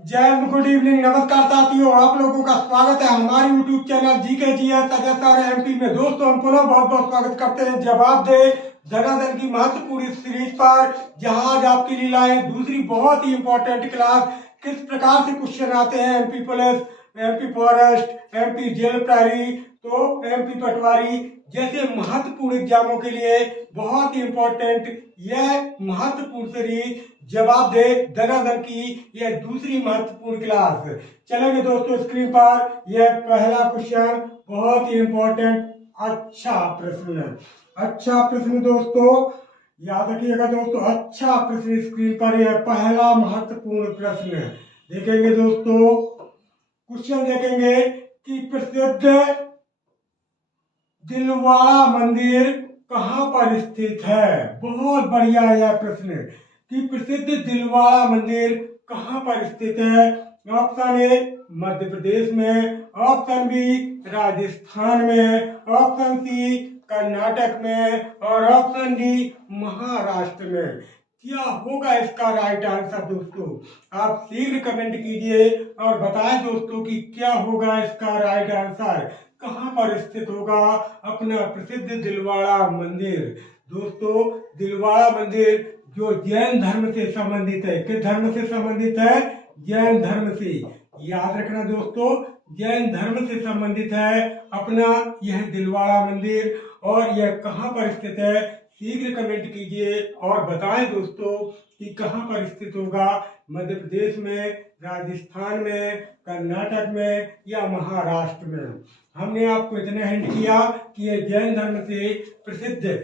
जय Hind, good evening, नमस्कार साथियों। आप लोगों का स्वागत है हमारे यूट्यूब चैनल जीके जीएस सजस्तर एमपी में। दोस्तों, हम पुनः बहुत बहुत स्वागत करते हैं जवाब दे धनाधन की महत्वपूर्ण इस सीरीज पर, जहां आज आपकी लीलाएं दूसरी बहुत ही इंपॉर्टेंट क्लास किस प्रकार से क्वेश्चन आते हैं MP police, MP forest, MP jail प्रहरी, तो एमपी पटवारी जैसे महत्वपूर्ण एग्जामों के लिए बहुत ही इंपॉर्टेंट यह महत्वपूर्ण सीरीज जवाब दे धनाधन की यह दूसरी महत्वपूर्ण क्लास चलेंगे। दोस्तों, स्क्रीन पर यह पहला क्वेश्चन बहुत ही इंपॉर्टेंट अच्छा प्रश्न है। अच्छा प्रश्न दोस्तों, याद रखिएगा दोस्तों, अच्छा प्रश्न स्क्रीन पर यह पहला महत्वपूर्ण प्रश्न है। देखेंगे दोस्तों, क्वेश्चन देखेंगे कि प्रसिद्ध दिलवाड़ा मंदिर कहाँ पर स्थित है। बहुत बढ़िया यह प्रश्न कि प्रसिद्ध दिलवाड़ा मंदिर कहाँ पर स्थित है। ऑप्शन ए मध्य प्रदेश में, ऑप्शन बी राजस्थान में, ऑप्शन सी कर्नाटक में और ऑप्शन डी महाराष्ट्र में। क्या होगा इसका राइट आंसर दोस्तों? आप शीघ्र कमेंट कीजिए और बताएं दोस्तों कि क्या होगा इसका राइट आंसर। कहाँ पर स्थित होगा अपना प्रसिद्ध दिलवाड़ा मंदिर? दोस्तों, दिलवाड़ा मंदिर जो जैन धर्म से संबंधित है। किस धर्म से संबंधित है? जैन धर्म से। याद रखना दोस्तों, जैन धर्म से संबंधित है अपना यह दिलवाड़ा मंदिर। और यह कहाँ पर स्थित है? शीघ्र कमेंट कीजिए और बताएं दोस्तों कि कहाँ पर स्थित होगा। मध्य प्रदेश में, राजस्थान में, कर्नाटक में या महाराष्ट्र में। हमने आपको इतना हिंट किया कि यह जैन धर्म से प्रसिद्ध,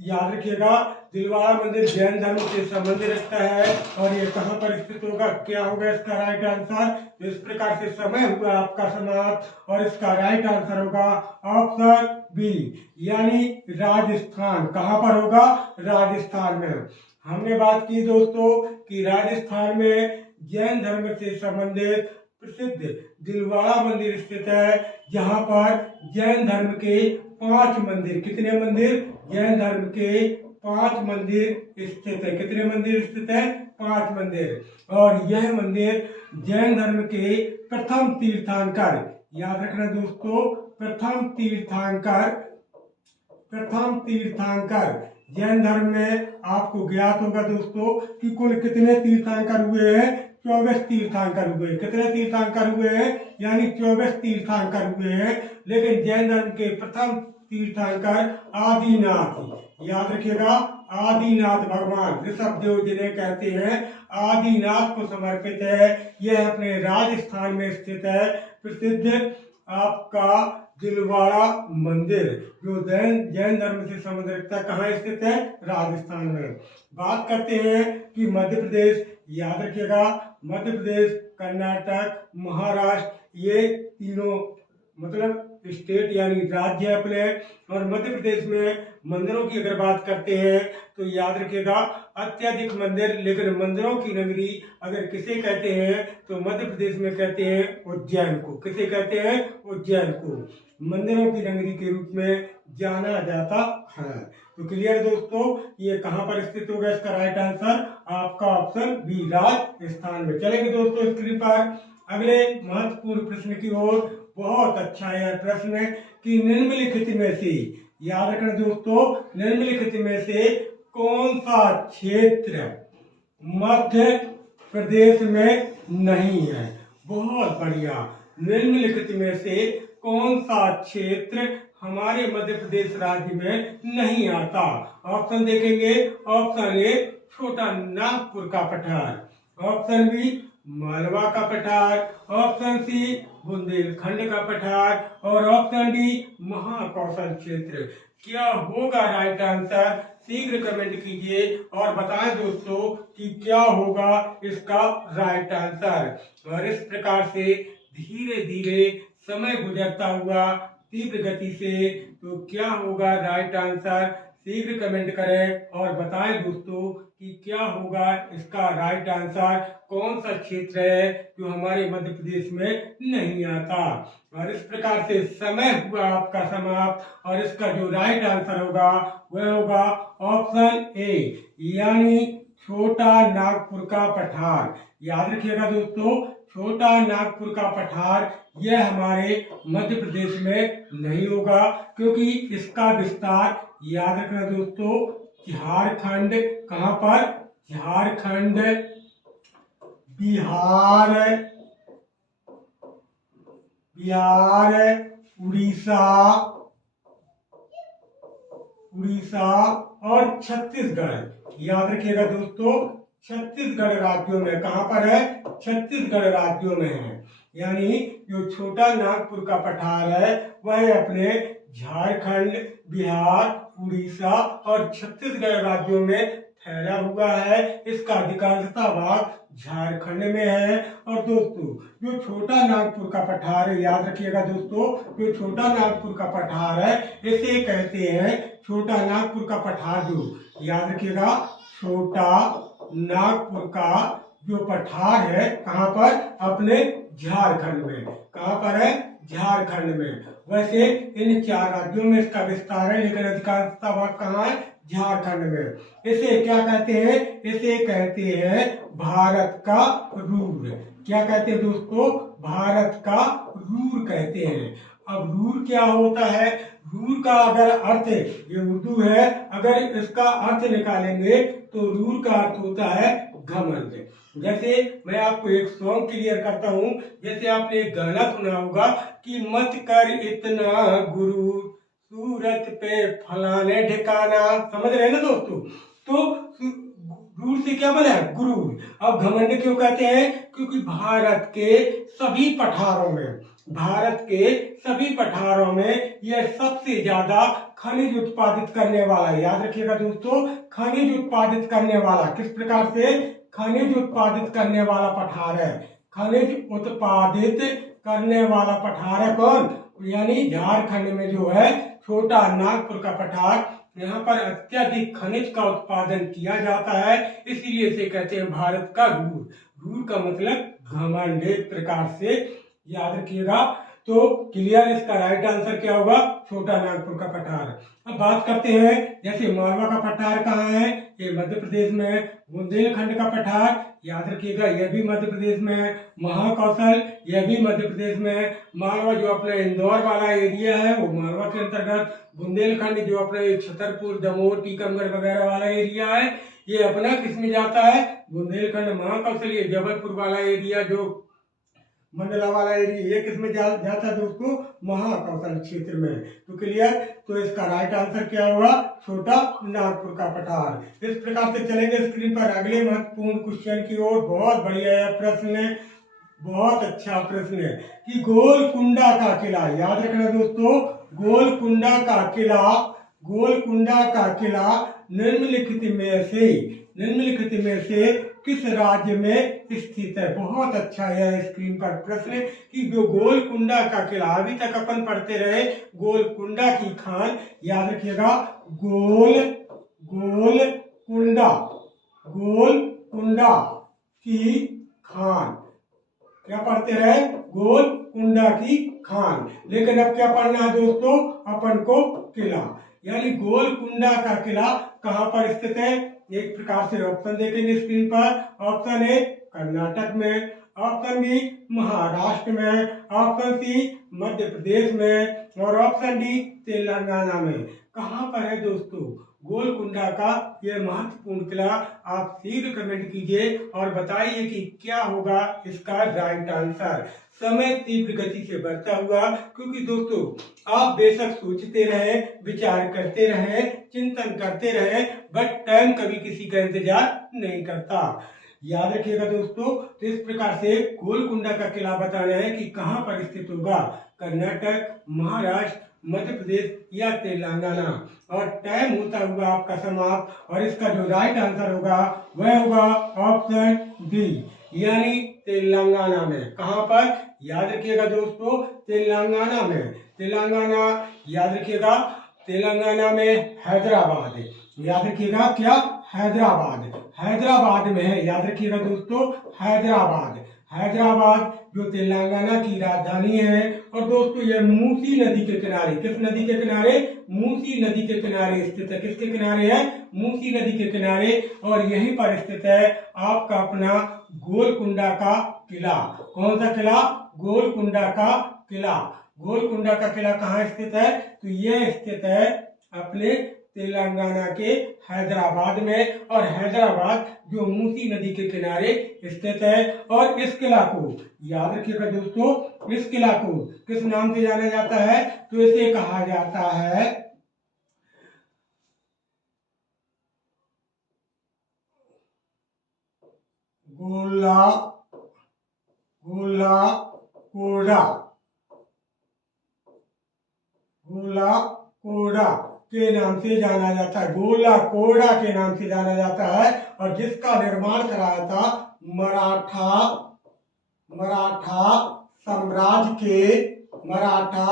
याद रखिएगा, दिलवाड़ा मंदिर जैन धर्म से संबंध रखता है। और ये कहाँ पर स्थित होगा, क्या होगा इसका राइट आंसर? तो इस प्रकार से समय हुआ आपका समाप्त और इसका राइट आंसर होगा ऑप्शन बी, यानी राजस्थान। कहाँ पर होगा? राजस्थान में। हमने बात की दोस्तों कि राजस्थान में जैन धर्म से संबंधित प्रसिद्ध दिलवाड़ा मंदिर स्थित है, जहां पर जैन धर्म के 5 मंदिर, कितने मंदिर? जैन धर्म के 5 मंदिर स्थित है। कितने मंदिर स्थित है? 5 मंदिर। और यह मंदिर जैन धर्म के प्रथम तीर्थंकर, याद रखना दोस्तों, प्रथम तीर्थंकर जैन धर्म में आपको ज्ञात होगा दोस्तों कि कुल कितने तीर्थंकर हुए हैं? 24 तीर्थंकर हुए। कितने तीर्थंकर हुए हैं? यानी 24 तीर्थंकर हुए हैं। लेकिन जैन धर्म के प्रथम तीर्थंकर आदिनाथ, याद रखिएगा, आदिनाथ भगवान ऋषभदेव जिन्हें कहते हैं, आदिनाथ को समर्पित है। यह अपने राजस्थान में स्थित है प्रसिद्ध आपका दिलवाड़ा मंदिर, जो जैन धर्म से संबंध रखता है। कहाँ स्थित है? राजस्थान में। बात करते हैं कि मध्य प्रदेश, याद रखिएगा, मध्य प्रदेश, कर्नाटक, महाराष्ट्र, ये तीनों मतलब स्टेट यानी राज्य है अपने। और मध्य प्रदेश में मंदिरों की अगर बात करते हैं तो याद रखिएगा, अत्यधिक मंदिर। लेकिन मंदिरों की नगरी अगर किसे कहते हैं तो मध्य प्रदेश में कहते हैं उज्जैन को। किसे कहते हैं? उज्जैन को मंदिरों की नगरी के रूप में जाना जाता है। तो क्लियर दोस्तों, ये कहां पर स्थित होगा? इसका राइट आंसर आपका ऑप्शन बी, राजस्थान में। चलेंगे दोस्तों स्क्रीन पर अगले महत्वपूर्ण प्रश्न की ओर। बहुत अच्छा है प्रश्न है कि निम्नलिखित में से, याद रखना दोस्तों, निम्नलिखित में से कौन सा क्षेत्र मध्य प्रदेश में नहीं है? बहुत बढ़िया। निम्नलिखित में से कौन सा क्षेत्र हमारे मध्य प्रदेश राज्य में नहीं आता? ऑप्शन देखेंगे। ऑप्शन ए छोटा नागपुर का पठार, ऑप्शन बी मालवा का पठार, ऑप्शन सी बुंदेलखंड का पठार और ऑप्शन डी महाकौशल क्षेत्र। क्या होगा राइट आंसर? शीघ्र कमेंट कीजिए और बताएं दोस्तों कि क्या होगा इसका राइट आंसर। और इस प्रकार से धीरे धीरे समय गुजरता हुआ तीव्र गति से, तो क्या होगा राइट आंसर? शीघ्र कमेंट करें और बताएं दोस्तों कि क्या होगा इसका राइट आंसर। कौन सा क्षेत्र है जो हमारे मध्य प्रदेश में नहीं आता? और इस प्रकार से समय हुआ आपका समाप्त और इसका जो राइट आंसर होगा वह होगा ऑप्शन ए, यानी छोटा नागपुर का पठार। याद रखिएगा दोस्तों, छोटा नागपुर का पठार यह हमारे मध्य प्रदेश में नहीं होगा, क्योंकि इसका विस्तार याद रखना दोस्तों झारखंड, कहां पर, झारखंड, बिहार, उड़ीसा और छत्तीसगढ़। याद रखिएगा दोस्तों, छत्तीसगढ़ राज्यों में, कहां पर है, छत्तीसगढ़ राज्यों में है। यानी जो छोटा नागपुर का पठार है वह अपने झारखंड, बिहार, उड़ीसा और छत्तीसगढ़ राज्यों में फैला हुआ है। इसका अधिकांशतः भाग झारखंड में है। और दोस्तों जो छोटा नागपुर का पठार है, याद रखिएगा दोस्तों, जो छोटा नागपुर का पठार है इसे कहते हैं, छोटा नागपुर का पठार जो, याद रखिएगा, छोटा नागपुर का जो पठार है कहां पर, अपने झारखंड में। कहां पर है, झारखंड में। वैसे इन 4 राज्यों में इसका विस्तार है, लेकिन अधिकांशतः भाग कहां है, झारखंड में। इसे क्या कहते हैं, इसे कहते हैं भारत का रूर। क्या कहते हैं दोस्तों, भारत का रूर कहते हैं। अब रूर क्या होता है, रूर का अगर अर्थ, ये उर्दू है, अगर इसका अर्थ निकालेंगे तो रूर का अर्थ होता है घमंड। जैसे मैं आपको एक सॉन्ग क्लियर करता हूँ, जैसे आपने एक गाना सुना होगा कि मत कर इतना गुरूर, सूरत पे फलाने ठिकाना। समझ रहे हैं ना दोस्तों, तो रूर से क्या बना है, गुरूर। अब घमंड क्यों कहते हैं, क्योंकि भारत के सभी पठारों में, भारत के सभी पठारों में यह सबसे ज्यादा खनिज उत्पादित करने वाला, याद रखिएगा दोस्तों, खनिज उत्पादित करने वाला, किस प्रकार से, खनिज उत्पादित करने वाला पठार है। खनिज उत्पादित करने वाला पठार है कौन, यानी झारखंड में जो है छोटा नागपुर का पठार, यहाँ पर अत्यधिक खनिज का उत्पादन किया जाता है, इसीलिए इसे कहते हैं भारत का रूर। रूर का मतलब घमंड, एक प्रकार से याद रखिएगा। तो क्लियर, इसका राइट आंसर क्या होगा, छोटा नागपुर का पठार। अब बात करते हैं, जैसे मालवा का पठार कहाँ है, ये मध्य प्रदेश में है। बुंदेलखंड का पठार याद रखिएगा, यह भी मध्य प्रदेश में है। महाकौशल यह भी मध्य प्रदेश में है। मालवा जो अपना इंदौर वाला एरिया है वो मालवा के अंतर्गत। बुंदेलखंड जो अपना छतरपुर, दमोह, टीकमगढ़ वगैरह वाला एरिया है ये अपना किस में जाता है, बुंदेलखंड। महाकौशल ये जबलपुर वाला एरिया, जो मंडला वाला एरिया, ये किसमें जाता है दोस्तों, महाकौशल क्षेत्र में। तो क्लियर, तो इसका राइट आंसर क्या होगा, छोटा नागपुर का पठार। इस प्रकार से चलेंगे स्क्रीन पर अगले महत्वपूर्ण क्वेश्चन की ओर। बहुत बढ़िया है प्रश्न है, बहुत अच्छा प्रश्न है कि गोलकुंडा का किला, याद रखना दोस्तों, गोलकुंडा का किला, गोलकुंडा का किला निम्नलिखित में से किस राज्य में स्थित है। बहुत अच्छा है स्क्रीन पर प्रश्न कि जो गोलकुंडा का किला, अभी तक अपन पढ़ते रहे गोलकुंडा की खान, याद रखिएगा, गोलकुंडा की खान, क्या पढ़ते रहे, गोलकुंडा की खान। लेकिन अब क्या पढ़ना है दोस्तों, अपन को किला, यानी गोलकुंडा का किला कहां पर स्थित है। एक प्रकार से ऑप्शन देखेंगे स्क्रीन पर। ऑप्शन ए कर्नाटक में, ऑप्शन बी महाराष्ट्र में, ऑप्शन सी मध्य प्रदेश में और ऑप्शन डी तेलंगाना में। कहां पर है दोस्तों गोलकुंडा का यह महत्वपूर्ण किला। आप शीघ्र कमेंट कीजिए और बताइए कि क्या होगा इसका राइट आंसर। समय तीव्र गति से बढ़ता हुआ, क्योंकि दोस्तों आप बेशक सोचते रहे, विचार करते रहे, चिंतन करते रहे, बट टाइम कभी किसी का इंतजार नहीं करता। याद रखिएगा दोस्तों, तो इस प्रकार से गोलकुंडा का किला बताना है कि कहां पर स्थित होगा, कर्नाटक, महाराष्ट्र, मध्य प्रदेश या तेलंगाना। और टाइम होता हुआ आपका समाप्त, और इसका जो राइट आंसर होगा वह होगा ऑप्शन डी, यानी तेलंगाना में। कहां पर, याद रखिएगा दोस्तों, तेलंगाना में। तेलंगाना याद रखिएगा, तेलंगाना में हैदराबाद है, याद रखिएगा क्या, हैदराबाद, हैदराबाद में है, याद रखिएगा दोस्तों, हैदराबाद, हैदराबाद जो तेलंगाना की राजधानी है। और दोस्तों यह मूसी नदी के किनारे, किस नदी के किनारे? मूसी नदी के किनारे स्थित है। किसके किनारे है? मूसी नदी के किनारे। और यहीं पर स्थित है आपका अपना गोलकुंडा का किला। कौन सा किला? गोलकुंडा का किला। गोलकुंडा का किला कहाँ स्थित है? तो यह स्थित है अपने तेलंगाना के हैदराबाद में। और हैदराबाद जो मूसी नदी के किनारे स्थित है। और इस किला को याद रखिएगा दोस्तों, इस किला को किस नाम से जाना जाता है? तो इसे कहा जाता है गोला गोला कोड़ा, गोला कोड़ा के नाम से जाना जाता है। गोला कोड़ा के नाम से जाना जाता है। और जिसका निर्माण कराया था मराठा साम्राज्य के मराठा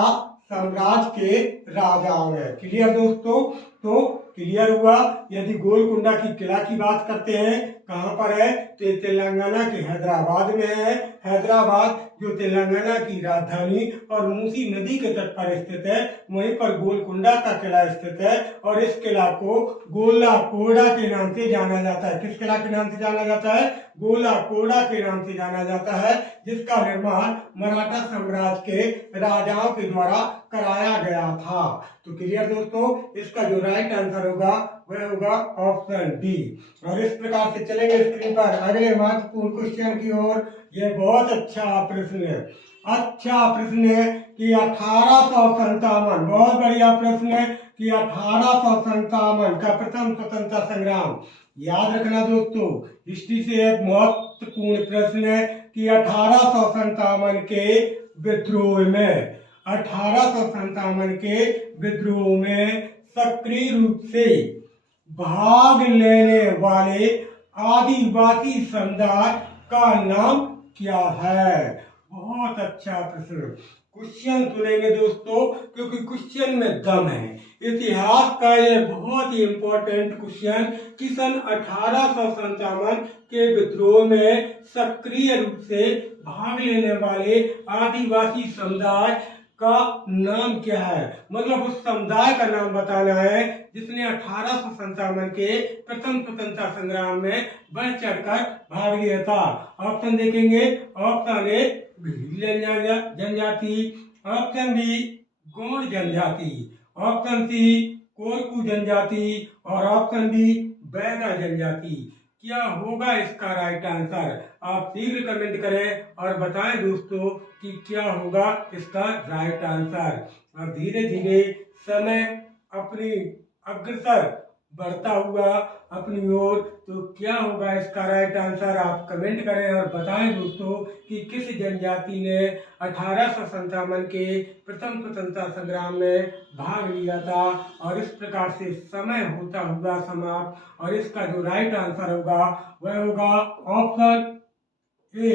साम्राज्य के राजाओं ने। क्लियर दोस्तों? तो क्लियर हुआ। यदि गोलकुंडा की किला की बात करते हैं, कहाँ पर है? तो ये तेलंगाना के हैदराबाद में है। हैदराबाद जो तेलंगाना की राजधानी और मूसी नदी के तट पर स्थित है, वहीं पर गोलकुंडा का किला स्थित है। और इस किला को गोला कोड़ा के नाम से जाना जाता है। किस किला के नाम से जाना जाता है? गोला कोड़ा के नाम से जाना जाता है, जिसका निर्माण मराठा साम्राज्य के राजाओं के द्वारा कराया गया था। तो क्लियर दोस्तों, इसका जो राइट आंसर होगा वह होगा ऑप्शन डी। और इस प्रकार से चलेंगे स्क्रीन पर अगले महत्वपूर्ण क्वेश्चन की ओर। यह बहुत अच्छा प्रश्न है, अच्छा प्रश्न है कि 1857, बहुत बढ़िया प्रश्न है कि 1857 का प्रथम स्वतंत्रता संग्राम। याद रखना दोस्तों, हिस्ट्री से एक महत्वपूर्ण प्रश्न है कि 1857 के विद्रोह में 1857 के विद्रोह में सक्रिय रूप से भाग लेने वाले आदिवासी समुदाय का नाम क्या है? बहुत अच्छा प्रश्न। क्वेश्चन सुनेंगे दोस्तों, क्योंकि क्वेश्चन में दम है। इतिहास का ये बहुत ही इंपॉर्टेंट क्वेश्चन कि सन 1857 के विद्रोह में सक्रिय रूप से भाग लेने वाले आदिवासी समुदाय का नाम क्या है? मतलब उस समुदाय का नाम बताना है जिसने 1857 के प्रथम स्वतंत्रता संग्राम में बढ़ चढ़कर भाग लिया था। ऑप्शन देखेंगे। ऑप्शन ए भील जनजाति, ऑप्शन बी गोंड जनजाति, ऑप्शन सी कोरकू जनजाति और ऑप्शन डी बैगा जनजाति। क्या होगा इसका राइट आंसर? आप शीघ्र कमेंट करें और बताएं दोस्तों कि क्या होगा इसका राइट आंसर। और धीरे धीरे समय अपनी अग्रसर बढ़ता हुआ अपनी ओर, तो क्या होगा इसका राइट आंसर? आप कमेंट करें और बताएं दोस्तों कि किस जनजाति ने 1857 के प्रथम स्वतंत्रता संग्राम में भाग लिया था। और इस प्रकार से समय होता हुआ समाप्त। और इसका जो राइट आंसर होगा वह होगा ऑप्शन ए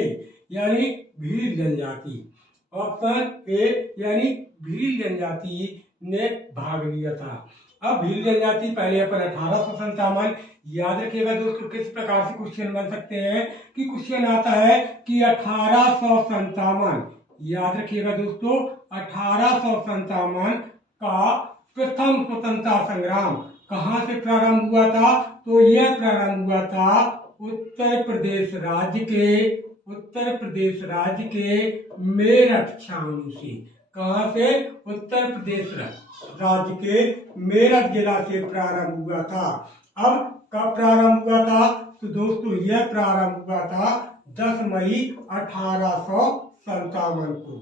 यानी भील जनजाति। ऑप्शन ए यानी भील जनजाति ने भाग लिया था। अब भील जनजाति पहले अपन 1857, याद रखिएगा दोस्तों किस प्रकार से क्वेश्चन बन सकते हैं कि क्वेश्चन आता है कि 1857, याद रखिएगा दोस्तों 1857 का प्रथम स्वतंत्रता संग्राम कहाँ से प्रारंभ हुआ था? तो यह प्रारंभ हुआ था उत्तर प्रदेश राज्य के मेरठ छावनी से। कहाँ से? उत्तर प्रदेश राज्य के मेरठ जिला से प्रारंभ हुआ था। अब कब प्रारंभ हुआ था? तो दोस्तों यह प्रारंभ हुआ था 10 मई 1857 को।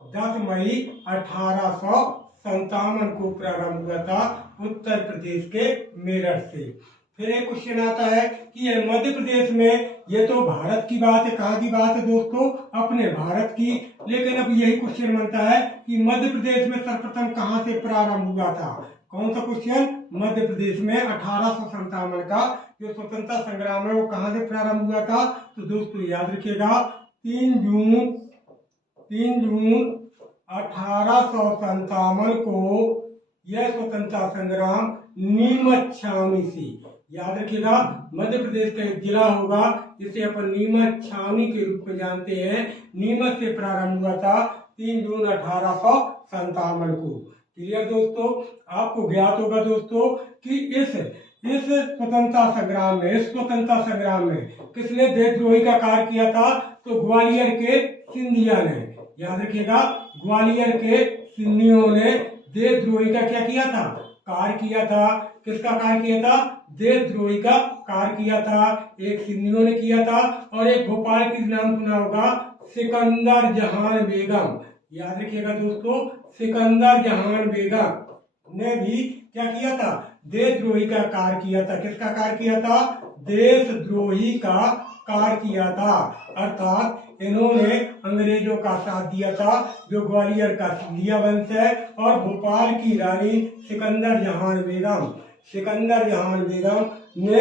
10 मई 1857 को प्रारंभ हुआ था उत्तर प्रदेश के मेरठ से। फिर एक क्वेश्चन आता है कि ये मध्य प्रदेश में, ये तो भारत की बात है, कहाँ की बात है दोस्तों? अपने भारत की। लेकिन अब यही क्वेश्चन बनता है कि मध्य प्रदेश में सर्वप्रथम कहाँ से प्रारंभ हुआ था? कौन सा क्वेश्चन? मध्य प्रदेश में 1857 का जो स्वतंत्रता संग्राम है वो कहाँ से प्रारंभ हुआ था? तो दोस्तों याद रखिएगा 3 जून 1857 को यह स्वतंत्रता संग्राम नीमच छावनी से, याद रखिएगा मध्य प्रदेश का एक जिला होगा जिसे अपन नीमच छावनी के रूप में जानते हैं। नीमच से प्रारंभ हुआ था 3 जून 1857 को। क्लियर दोस्तों, आपको ज्ञात होगा दोस्तों कि इस स्वतंत्रता संग्राम में किसने देशद्रोही का कार्य किया था? तो ग्वालियर के सिंधिया ने। याद रखिएगा, ग्वालियर के सिंधियों ने देशद्रोही का क्या किया था? कार्य किया था। किसका कार्य किया था? देशद्रोही का कार्य किया था। एक सिंधियों ने किया था और एक भोपाल की नाम सुना होगा, सिकंदर जहान बेगम। याद रखिएगा दोस्तों, सिकंदर जहान बेगम ने भी क्या किया था? देशद्रोही का कार्य किया था। किसका कार्य किया था? देशद्रोही का कार्य किया था। अर्थात इन्होंने अंग्रेजों का साथ दिया था, जो ग्वालियर का सिंधिया वंश है, और भोपाल की रानी सिकंदर जहान बेगम ने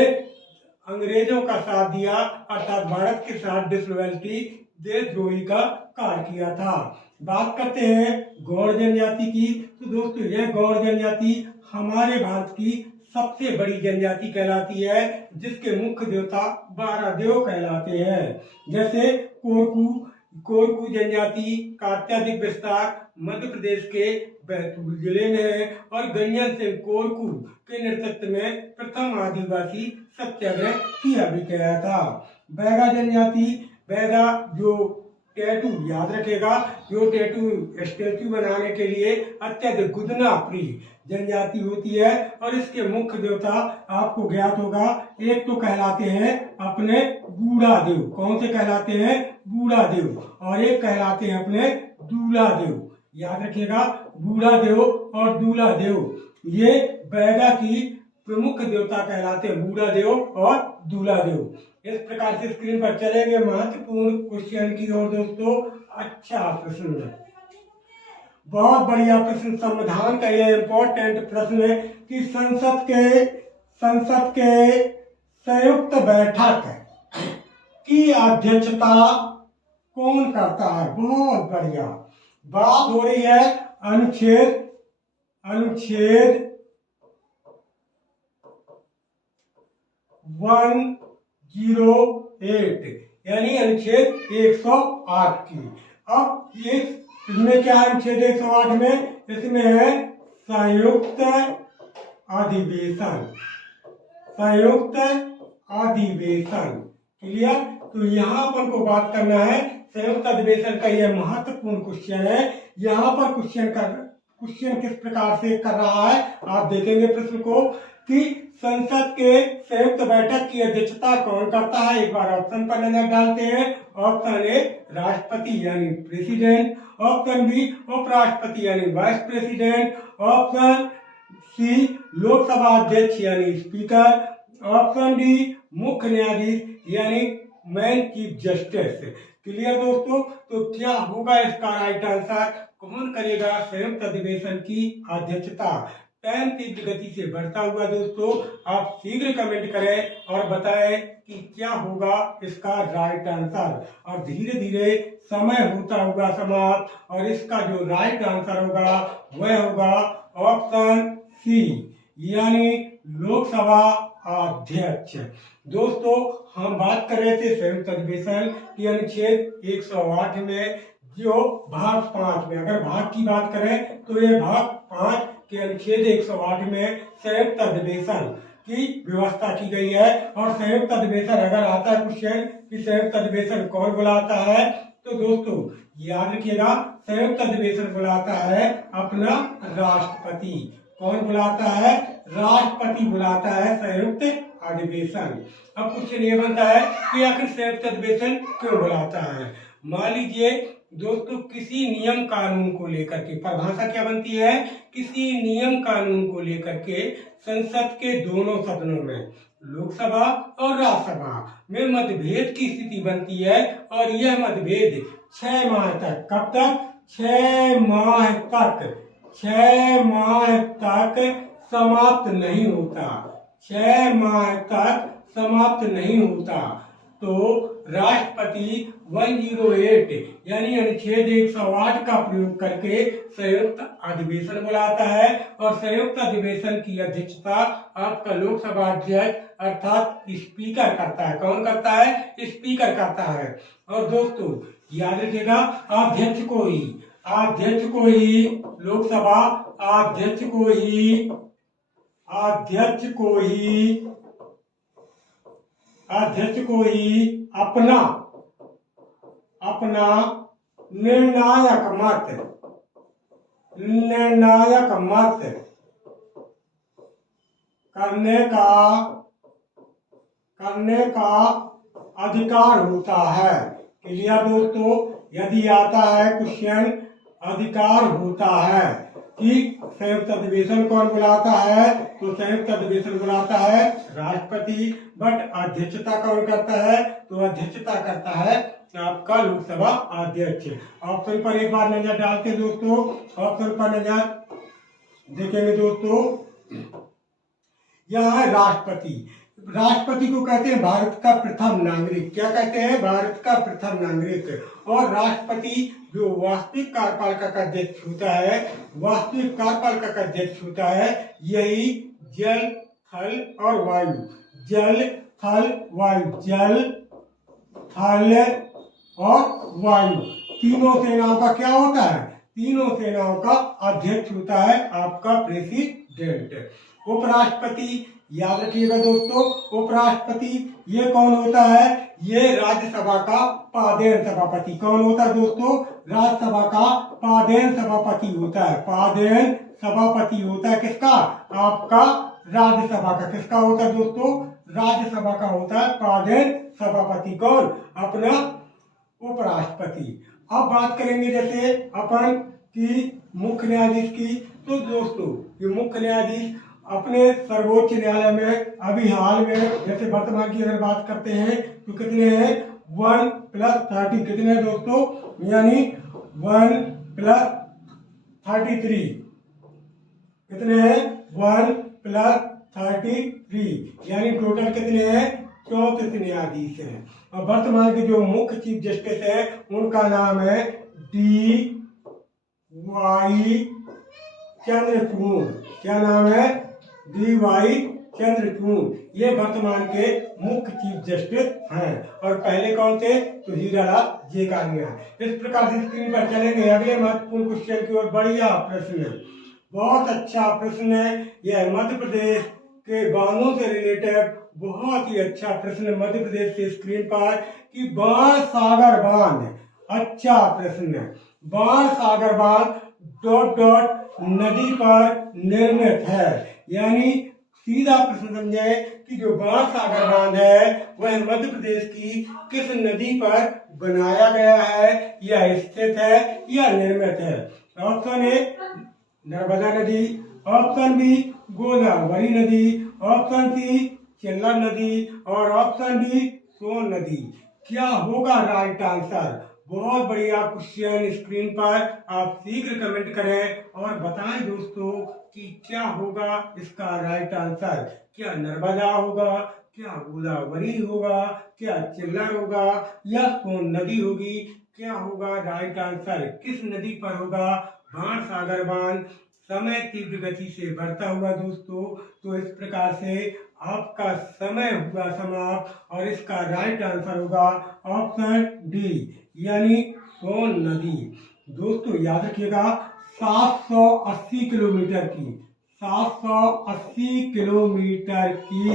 अंग्रेजों का साथ दिया, अर्थात भारत के साथ डिसलॉयल्टी, देशद्रोही का कार्य किया था। बात करते हैं गौड़ जनजाति की। तो दोस्तों, यह गौड़ जनजाति हमारे भारत की सबसे बड़ी जनजाति कहलाती है, जिसके मुख्य देवता 12 देव कहलाते हैं। जैसे कोरकू जनजाति का अत्यधिक विस्तार मध्य प्रदेश के बैतूल जिले में है और गंजन सिंह कोरकू के नेतृत्व में प्रथम आदिवासी सत्याग्रह किया भी गया था। बैगा जनजाति, बैगा जो टैटू, याद रखेगा, जो टैटू स्टैचू बनाने के लिए अत्यधिक गुदना प्रिय जनजाति होती है और इसके मुख्य देवता आपको ज्ञात होगा, एक तो कहलाते हैं अपने बूढ़ा देव। कौन से कहलाते हैं? बूढ़ा देव। और एक कहलाते हैं अपने दूल्हा देव। याद रखिएगा, बूढ़ा देव और दूल्हा देव ये बैगा की प्रमुख देवता कहलाते हैं, बूढ़ा देव और दूल्हा देव। इस प्रकार से स्क्रीन पर चलेंगे महत्वपूर्ण क्वेश्चन की ओर दोस्तों। अच्छा प्रश्न, बहुत बढ़िया प्रश्न, संविधान का यह इम्पोर्टेंट प्रश्न है कि संसद के संयुक्त बैठक की अध्यक्षता कौन करता है? बहुत बढ़िया। बात हो रही है अनुच्छेद 108 यानी अनुच्छेद 108 की। अब इसमें क्या है? अनुच्छेद 108 में इसमें है संयुक्त अधिवेशन। क्लियर? तो यहाँ पर को बात करना है संयुक्त अधिवेशन का। यह महत्वपूर्ण क्वेश्चन है। यहाँ पर क्वेश्चन किस प्रकार से कर रहा है आप देखेंगे प्रश्न को, कि संसद के संयुक्त बैठक की अध्यक्षता कौन करता है? एक बार ऑप्शन पर नजर डालते हैं। ऑप्शन ए राष्ट्रपति यानी प्रेसिडेंट, ऑप्शन बी उपराष्ट्रपति यानी vice president, option C Lok Sabha अध्यक्ष यानी स्पीकर, ऑप्शन डी मुख्य न्यायाधीश यानी मैन चीफ जस्टिस। क्लियर दोस्तों? तो क्या होगा इसका राइट आंसर? कौन करेगा संयुक्त अधिवेशन की अध्यक्षता? टाइम तीव्र गति से बढ़ता हुआ दोस्तों, आप शीघ्र कमेंट करें और बताएं कि क्या होगा इसका राइट आंसर। और धीरे धीरे समय होता होगा समाप्त और इसका जो राइट आंसर होगा वह होगा ऑप्शन सी यानी लोकसभा अध्यक्ष। दोस्तों, हम बात कर रहे थे संयुक्त अधिवेशन की अनुच्छेद 108 में जो भाग 5 में, अगर भाग की बात करें तो ये भाग 5 के अनुच्छेद 108 में संयुक्त अधिवेशन की व्यवस्था की गई है। और संयुक्त अधिवेशन अगर आता है क्वेश्चन कि संयुक्त अधिवेशन कौन बुलाता है, तो दोस्तों याद रखिएगा, संयुक्त अधिवेशन बुलाता है अपना राष्ट्रपति। कौन बुलाता है? राष्ट्रपति बुलाता है संयुक्त अधिवेशन। अब क्वेश्चन ये बनता है कि आखिर संयुक्त अधिवेशन क्यों बुलाता है? मान लीजिए दोस्तों, किसी नियम कानून को लेकर के परिभाषा क्या बनती है? किसी नियम कानून को लेकर के संसद के दोनों सदनों में, लोकसभा और राज्यसभा में मतभेद की स्थिति बनती है और यह मतभेद 6 माह तक, कब तक? 6 माह तक समाप्त नहीं होता। 6 माह तक समाप्त नहीं होता। तो राष्ट्रपति 108 यानी अनुच्छेद 108 का प्रयोग करके संयुक्त अधिवेशन बुलाता है और संयुक्त अधिवेशन की अध्यक्षता आपका लोकसभा अध्यक्ष अर्थात स्पीकर करता है। कौन करता है? स्पीकर करता है। और दोस्तों याद रखिएगा, अध्यक्ष लोकसभा अध्यक्ष को ही अपना निर्णायक मत करने का अधिकार होता है। क्लियर दोस्तों? यदि आता है क्वेश्चन, अधिकार होता है कि संयुक्त अधिवेशन कौन बुलाता है, तो संयुक्त अधिवेशन बुलाता है राष्ट्रपति, बट अध्यक्षता कौन करता है? तो अध्यक्षता करता है आपका लोकसभा अध्यक्ष। ऑप्शन पर एक बार नजर डालते हैं दोस्तों, ऑप्शन पर नजर देखेंगे दोस्तों। यहाँ है राष्ट्रपति को कहते हैं भारत का प्रथम नागरिक। क्या कहते हैं? भारत का प्रथम नागरिक। और राष्ट्रपति जो वास्तविक कार्यपालिका का अध्यक्ष होता है, यही जल थल और वायु तीनों सेनाओं का क्या होता है? तीनों सेनाओं का अध्यक्ष होता है आपका प्रेसिडेंट। उपराष्ट्रपति याद रखिएगा दोस्तों, उपराष्ट्रपति ये कौन होता है? ये राज्यसभा का पादेन सभापति। कौन होता है दोस्तों? राज्यसभा का पादेन सभापति होता है। पादेन सभापति होता है किसका? आपका राज्यसभा का। किसका होता है दोस्तों? राज्यसभा का होता है पादेन सभापति। कौन? अपना उपराष्ट्रपति। अब बात करेंगे जैसे अपन की मुख्य न्यायाधीश की। तो दोस्तों ये मुख्य न्यायाधीश अपने सर्वोच्च न्यायालय में अभी हाल में जैसे वर्तमान की अगर बात करते हैं तो कितने हैं? 1+30 कितने दोस्तों? यानी 1+33 कितने हैं? 1+33 यानी टोटल कितने हैं? 34 न्यायाधीश हैं। और वर्तमान के जो मुख्य चीफ जस्टिस है उनका नाम है D.Y. चंद्रचूड़। क्या नाम है? D.Y. चंद्रचूड़। ये वर्तमान के मुख्य चीफ जस्टिस हैं। और पहले कौन थे? तो हीरालाल जेकारिया। इस प्रकार से स्क्रीन पर चलेंगे अगले महत्वपूर्ण क्वेश्चन की ओर। बढ़िया प्रश्न है, बहुत अच्छा प्रश्न है। यह मध्य प्रदेश के बांधों से रिलेटेड बहुत ही अच्छा प्रश्न मध्य प्रदेश से स्क्रीन पर कि बाणसागर बांध। अच्छा प्रश्न है। बाणसागर बांध ... नदी पर निर्मित है। यानी सीधा प्रश्न समझे कि जो बाणसागर बांध है वह मध्य प्रदेश की किस नदी पर बनाया गया है, या स्थित है, या निर्मित है। ऑप्शन ए नर्मदा नदी, ऑप्शन बी गोदावरी नदी, ऑप्शन सी चेल्ला नदी और ऑप्शन डी सोन नदी। क्या होगा राइट आंसर? बहुत बढ़िया क्वेश्चन स्क्रीन पर। आप शीघ्र कमेंट करें और बताएं दोस्तों कि क्या होगा इसका राइट आंसर। क्या नर्मदा होगा, क्या गोदावरी होगा, क्या चेल्ला होगा, या सोन नदी होगी? क्या होगा राइट आंसर? किस नदी पर होगा बाणसागर बांध? समय तीव्र गति से बढ़ता हुआ दोस्तों। तो इस प्रकार से आपका समय हुआ समाप्त और इसका राइट आंसर होगा ऑप्शन डी यानी सोन नदी। दोस्तों याद रखिएगा 780 किलोमीटर की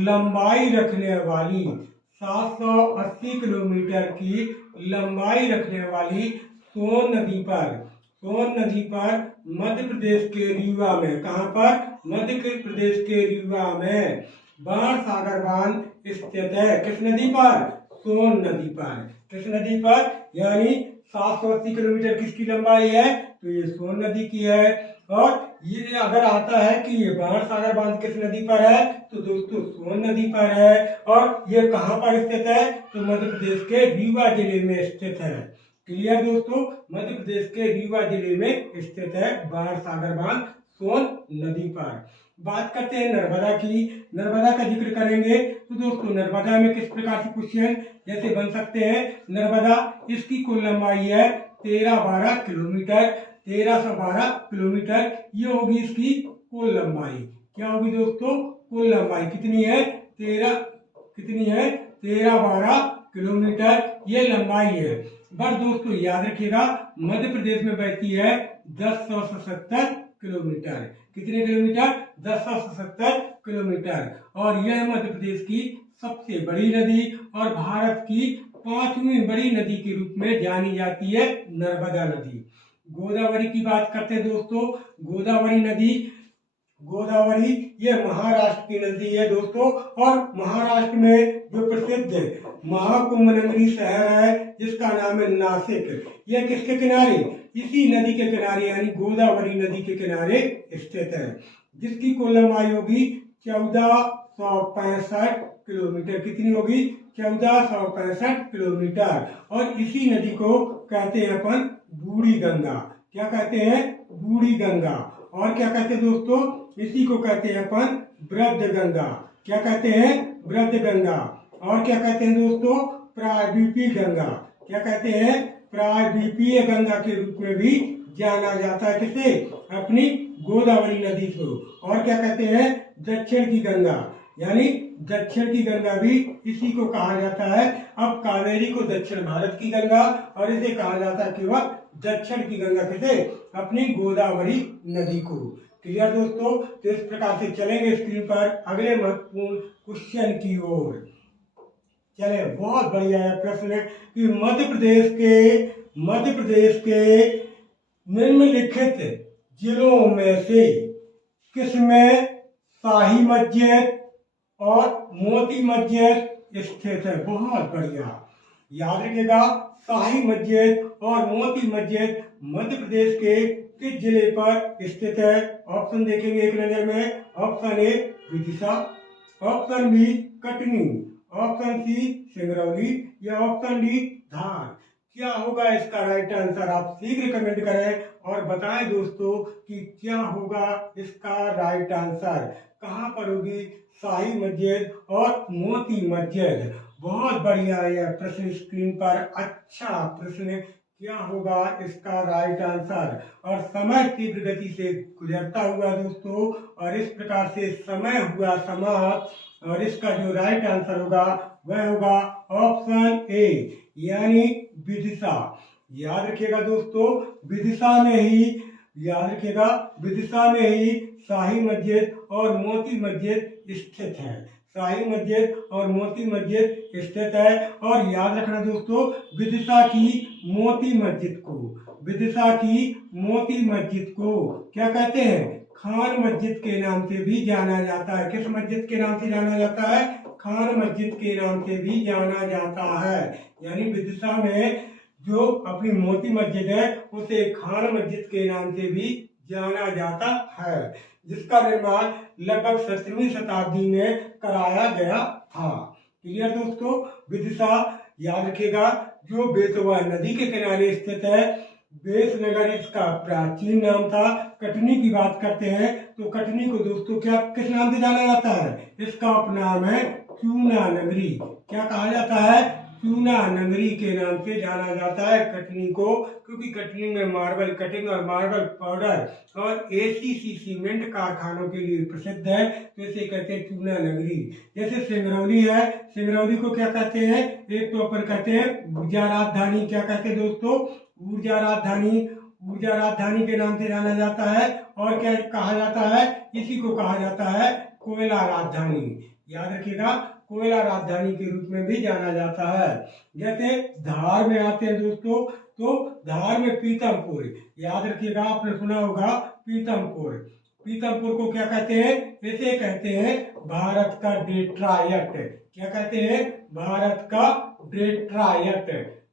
लंबाई रखने वाली 780 किलोमीटर की लंबाई रखने वाली सोन नदी पर मध्य प्रदेश के रीवा में, कहां पर? मध्य प्रदेश के रीवा में बाणसागर बांध स्थित है। किस नदी पर? सोन नदी पर। किस नदी पर? यानी 780 किलोमीटर किसकी लंबाई है? तो ये सोन नदी की है। और ये अगर आता है कि ये बाणसागर बांध किस नदी पर है, तो दोस्तों सोन नदी पर है। और ये कहां पर स्थित है? तो मध्य प्रदेश के रीवा जिले में स्थित है। क्लियर दोस्तों? मध्य प्रदेश के रीवा जिले में स्थित है बाणसागर बांध सोन नदी पर। बात करते हैं नर्मदा की। नर्मदा का जिक्र करेंगे तो दोस्तों नर्मदा में किस प्रकार से क्वेश्चन जैसे बन सकते हैं। नर्मदा, इसकी कुल लंबाई है 1312 किलोमीटर, 1312 किलोमीटर, ये होगी इसकी कुल लंबाई। क्या होगी दोस्तों? कुल लंबाई कितनी है? 1312 किलोमीटर ये लंबाई है। बस दोस्तों याद रखिएगा, मध्य प्रदेश में बहती है 1077 किलोमीटर। कितने किलोमीटर? 1077 किलोमीटर। और यह मध्य प्रदेश की सबसे बड़ी नदी और भारत की 5वीं बड़ी नदी के रूप में जानी जाती है नर्मदा नदी। गोदावरी की बात करते हैं दोस्तों। गोदावरी ये महाराष्ट्र की नदी है दोस्तों। और महाराष्ट्र में जो प्रसिद्ध महाकुंभ नगरी शहर है जिसका नाम है नासिक, यह किसके किनारे? इसी नदी के किनारे यानी गोदावरी नदी के किनारे स्थित है, जिसकी कुल लंबाई होगी 1465 किलोमीटर। कितनी होगी? 1465 किलोमीटर। और इसी नदी को कहते हैं अपन बूढ़ी गंगा। क्या कहते हैं? बूढ़ी गंगा। और क्या कहते हैं दोस्तों? इसी को कहते हैं अपन वृद्ध गंगा। क्या कहते हैं? वृद्ध गंगा। और क्या कहते हैं दोस्तों? प्रायद्वीपीय गंगा। क्या कहते हैं? प्रायद्वीपीय गंगा के रूप में भी जाना जाता है। किसे? अपनी गोदावरी नदी को। और क्या कहते हैं? दक्षिण की गंगा, यानी दक्षिण की गंगा भी इसी को कहा जाता है। अब कावेरी को दक्षिण भारत की गंगा और इसे कहा जाता है केवल दक्षिण की गंगा। किसे? अपनी गोदावरी नदी को। क्लियर दोस्तों? तो इस प्रकार से चलेंगे स्क्रीन पर अगले महत्वपूर्ण क्वेश्चन की ओर। चले, बहुत बढ़िया है प्रश्न कि मध्य प्रदेश के निम्नलिखित जिलों में से किसमें शाही मस्जिद और मोती मस्जिद स्थित है? बहुत बढ़िया, याद रखिएगा, शाही मस्जिद और मोती मस्जिद मध्य प्रदेश के किस जिले पर स्थित है? ऑप्शन देखेंगे एक नजर में। Option A Vidisha, option B Katni, option C Singrauli या ऑप्शन डी धार। क्या होगा इसका राइट आंसर? आप शीघ्र कमेंट करें और बताएं दोस्तों कि क्या होगा इसका राइट आंसर। कहाँ पर होगी शाही मस्जिद और मोती मस्जिद? बहुत बढ़िया यह प्रश्न स्क्रीन पर, अच्छा प्रश्न। क्या होगा इसका राइट आंसर? और समय तीव्र गति से गुजरता हुआ दोस्तों, और इस प्रकार से समय हुआ समाप्त, और इसका जो राइट आंसर होगा वह होगा ऑप्शन ए यानी विदिशा। याद रखिएगा दोस्तों, विदिशा में ही, याद रखिएगा, विदिशा में ही शाही मस्जिद और मोती मस्जिद स्थित है। शाही मस्जिद और मोती मस्जिद स्थित है। और याद रखना दोस्तों, विदिशा की मोती मस्जिद को क्या कहते हैं? खान मस्जिद के नाम से भी जाना जाता है। किस मस्जिद के नाम से जाना जाता है? खान मस्जिद के नाम से भी जाना जाता है। यानी विदिशा में जो अपनी मोती मस्जिद है उसे खान मस्जिद के नाम से भी जाना जाता है, जिसका निर्माण लगभग 7वीं शताब्दी में कराया गया था। क्लियर दोस्तों? विदिशा याद रखिएगा, जो बेतवा नदी के किनारे स्थित है। बेसनगर इसका प्राचीन नाम था। कटनी की बात करते हैं तो कटनी को दोस्तों क्या किस नाम से जाना जाता है? इसका उपनाम है चूना नगरी। क्या कहा जाता है? चूना नगरी के नाम से जाना जाता है कटनी को, क्योंकि कटनी में मार्बल कटिंग और मार्बल पाउडर और एसीसी सीमेंट कारखानों के लिए प्रसिद्ध है, तो इसे कहते हैं चूना नगरी। जैसे सिंगरौली है, सिंगरौली को क्या कहते हैं? एक तो अपन कहते हैं ऊर्जा राजधानी। क्या कहते हैं दोस्तों? ऊर्जा राजधानी के नाम से जाना जाता है। और क्या कहा जाता है? इसी को कहा जाता है कोयला राजधानी। याद रखिएगा, कोयला राजधानी के रूप में भी जाना जाता है। जैसे धार में आते हैं दोस्तों, तो धार में पीतमपुर, याद रखिएगा, आपने सुना होगा पीतमपुर को क्या कहते हैं? इसे कहते हैं भारत का डेट्रायट। क्या कहते हैं? भारत का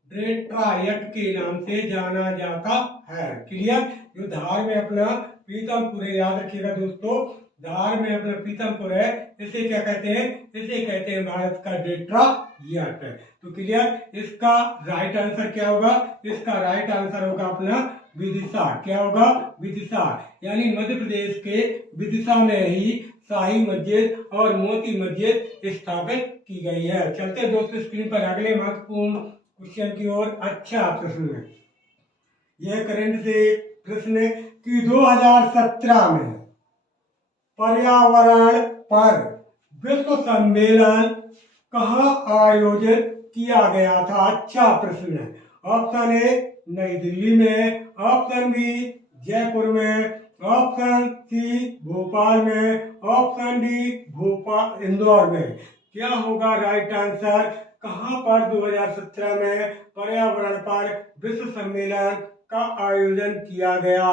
डेट्रायट के नाम से जाना जाता है। क्लियर? जो धार में अपना पीतमपुर है, याद रखिएगा दोस्तों, धार में अपना पीतमपुर है, इसे क्या कहते हैं? इसे कहते हैं भारत का डेट्रायट। तो क्लियर? इसका राइट आंसर क्या होगा? इसका राइट आंसर होगा अपना विदिशा। क्या होगा? विदिशा। यानी मध्य प्रदेश के विदिशा में ही शाही मस्जिद और मोती मस्जिद स्थापित की गई है। चलते दोस्तों स्क्रीन पर अगले महत्वपूर्ण क्वेश्चन की ओर। अच्छा प्रश्न, यह करंट से प्रश्न कि 2017 में पर्यावरण पर विश्व सम्मेलन कहाँ आयोजित किया गया था? अच्छा प्रश्न है। ऑप्शन ए नई दिल्ली में, ऑप्शन बी जयपुर में, ऑप्शन सी भोपाल में, ऑप्शन डी भोपाल इंदौर में। क्या होगा राइट आंसर? कहाँ पर 2017 में पर्यावरण पर विश्व सम्मेलन का आयोजन किया गया?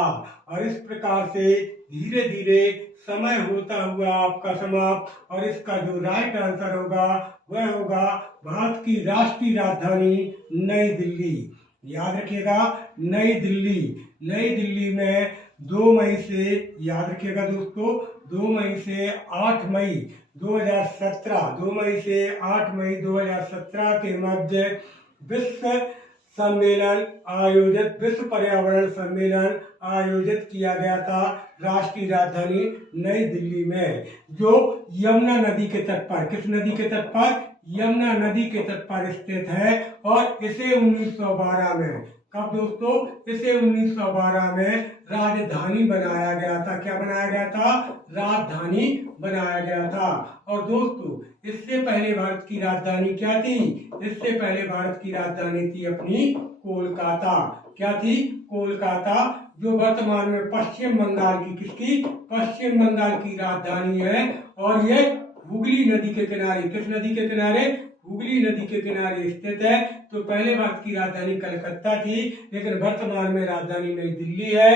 और इस प्रकार से धीरे धीरे समय होता हुआ आपका समाप्त, और इसका जो राइट आंसर होगा वह होगा भारत की राष्ट्रीय राजधानी नई दिल्ली। याद रखिएगा, नई दिल्ली। नई दिल्ली में 2 मई से, याद रखिएगा दोस्तों, 2 मई से 8 मई 2017, 2 मई से 8 मई 2017 के मध्य विश्व सम्मेलन आयोजित, विश्व पर्यावरण सम्मेलन आयोजित किया गया था राष्ट्रीय राजधानी नई दिल्ली में, जो यमुना नदी के तट पर, किस नदी के तट पर? यमुना नदी के तट पर स्थित है। और इसे 1912 में, कब दोस्तों? इसे 1912 में राजधानी बनाया गया था। क्या बनाया गया था? राजधानी बनाया गया था। और दोस्तों इससे पहले भारत की राजधानी क्या थी? इससे पहले भारत की राजधानी थी अपनी कोलकाता। क्या थी? कोलकाता, जो वर्तमान में पश्चिम बंगाल की, किसकी? पश्चिम बंगाल की राजधानी है। और ये हुगली नदी के किनारे, किस नदी के किनारे? हुगली नदी के किनारे स्थित है। तो पहले भारत की राजधानी कलकत्ता थी, लेकिन वर्तमान में राजधानी नई दिल्ली है।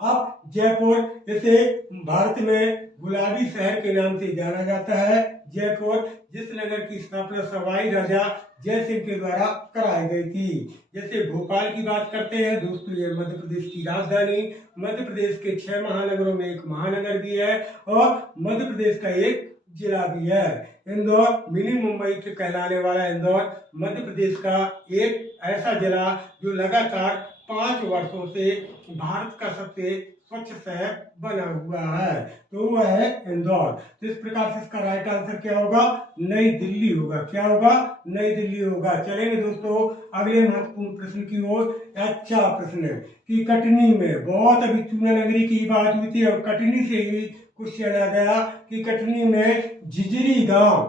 अब जयपुर, इसे भारत में गुलाबी शहर के नाम से जाना जाता है। जयपुर, जिस नगर की स्थापना सवाई राजा जय सिंह के द्वारा कराई गई थी। जैसे भोपाल की बात करते हैं दोस्तों, ये मध्य प्रदेश की राजधानी, मध्य प्रदेश के 6 महानगरों में एक महानगर भी है और मध्य प्रदेश का एक जिला भी है। इंदौर, मिनी मुंबई के कहलाने वाला इंदौर मध्य प्रदेश का एक ऐसा जिला जो लगातार 5 वर्षों से भारत का सबसे स्वच्छ शहर बना हुआ है, तो वह है इंदौर। तो इस प्रकार से इसका राइट आंसर क्या होगा? नई दिल्ली होगा। क्या होगा? नई दिल्ली होगा। चलेंगे दोस्तों अगले महत्वपूर्ण प्रश्न की ओर। अच्छा प्रश्न है कि कटनी में, बहुत अभी चूना नगरी की बात हुई थी और कटनी से ही क्वेश्चन आ गया कि कटनी में झिझरी गांव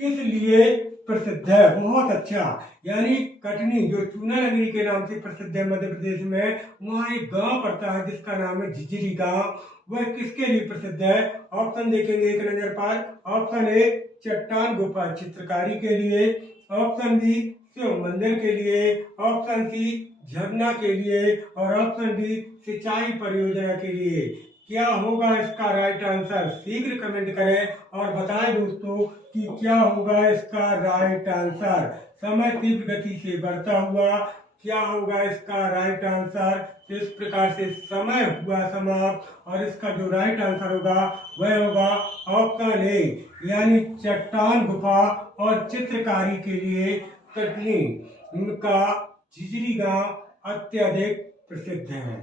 किस लिए प्रसिद्ध है? बहुत अच्छा। यानी कटनी जो चूना नगरी के नाम से प्रसिद्ध है मध्य प्रदेश में, वहाँ एक गांव पड़ता है जिसका नाम है झिझरी गांव। वह किसके लिए प्रसिद्ध है? ऑप्शन देखेंगे एक नजर पर। ऑप्शन ए चट्टान गुफा चित्रकारी के लिए, ऑप्शन बी शिव मंदिर के लिए, ऑप्शन सी झरना के लिए, और ऑप्शन डी सिंचाई परियोजना के लिए। क्या होगा इसका राइट आंसर? शीघ्र कमेंट करें और बताएं दोस्तों कि क्या होगा इसका राइट आंसर। समय तीव्र गति से बढ़ता हुआ, क्या होगा इसका राइट आंसर? तो इस प्रकार से समय हुआ समाप्त, और इसका जो राइट आंसर होगा वह होगा ऑप्शन ए, यानी चट्टान गुफा और चित्रकारी के लिए कटनी का झिझरी गांव अत्यधिक प्रसिद्ध है।